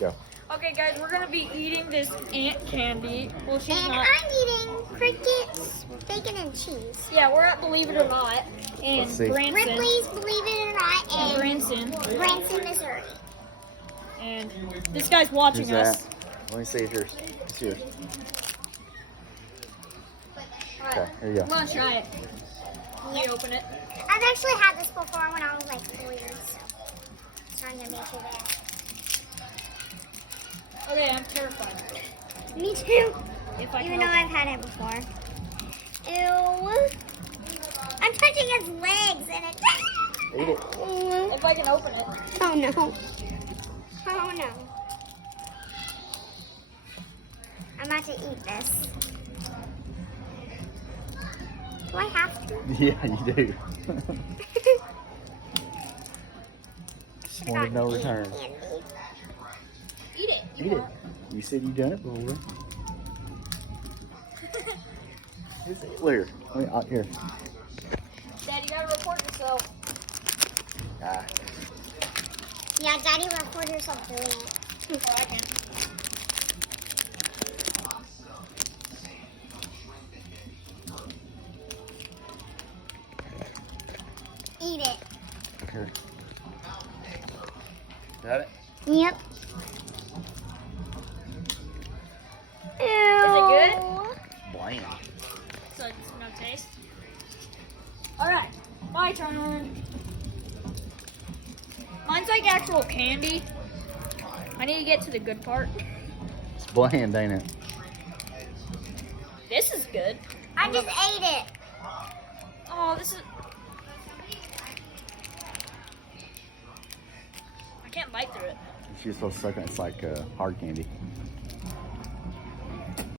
Go. Okay, guys, we're gonna be eating this ant candy. Well, she's And not. I'm eating crickets, bacon, and cheese. Yeah, we're at Believe It or Not in Let's see. Branson. Ripley's, believe it or not, in Branson. Branson, Missouri. And this guy's watching Who's us. that? Let me see if yours. It's yours. Alright, Okay, here you go. I'm gonna try it. Let me open it. I've actually had this before when I was like 4 years, so I'm gonna make it that. Okay, I'm terrified. Me too. If I Even can though I've had it before. Ew. I'm touching his legs and it's. Eat it. if I can open it. Oh no. Oh no. I'm about to eat this. Do I have to? Yeah, you do. Should've Point of gotten no eight return. candy. Eat it. Eat it. You said you done it before. Where? Here. Dad, you gotta report yourself. Ah. Yeah, Daddy, record yourself doing it. Oh, I can. Eat it. Here. Got it? Yep. Ew. Is it good? Bland. So it's no taste. Alright, my turn. Mine's like actual candy. I need to get to the good part. It's bland, ain't it? This is good. I just ate it. Oh, this is. I can't bite through it. She's supposed to suck it. It's like hard candy.